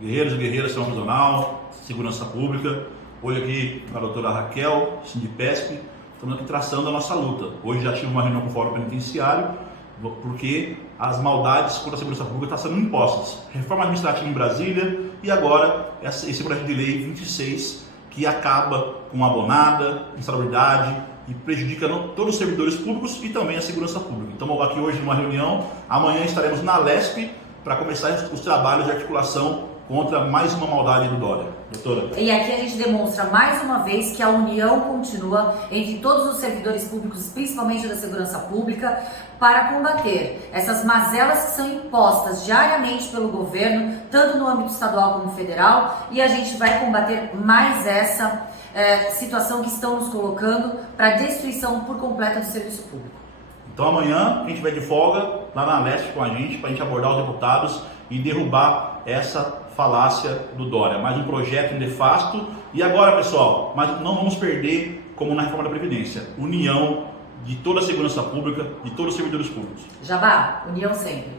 guerreiros e guerreiras da Regional, Segurança Pública. Hoje aqui com a doutora Raquel, Sindipesp, estamos aqui traçando a nossa luta. Hoje já tive uma reunião com o Fórum Penitenciário, porque as maldades contra a segurança pública estão sendo impostas. Reforma administrativa em Brasília e agora esse projeto de lei 26, que acaba com a abonada, insalubridade e prejudica todos os servidores públicos e também a segurança pública. Então, aqui hoje numa reunião, amanhã estaremos na LESP para começar os trabalhos de articulação contra mais uma maldade do Dória. Doutora. E aqui a gente demonstra mais uma vez que a união continua entre todos os servidores públicos, principalmente da segurança pública, para combater essas mazelas que são impostas diariamente pelo governo, tanto no âmbito estadual como federal, e a gente vai combater mais essa situação que estão nos colocando para destruição por completa do serviço público. Então amanhã a gente vai de folga lá na Leste com a gente, para a gente abordar os deputados e derrubar essa falácia do Dória. Mais um projeto nefasto. E agora, pessoal, mas não vamos perder, como na reforma da Previdência, união de toda a segurança pública, de todos os servidores públicos. Jabá, união sempre.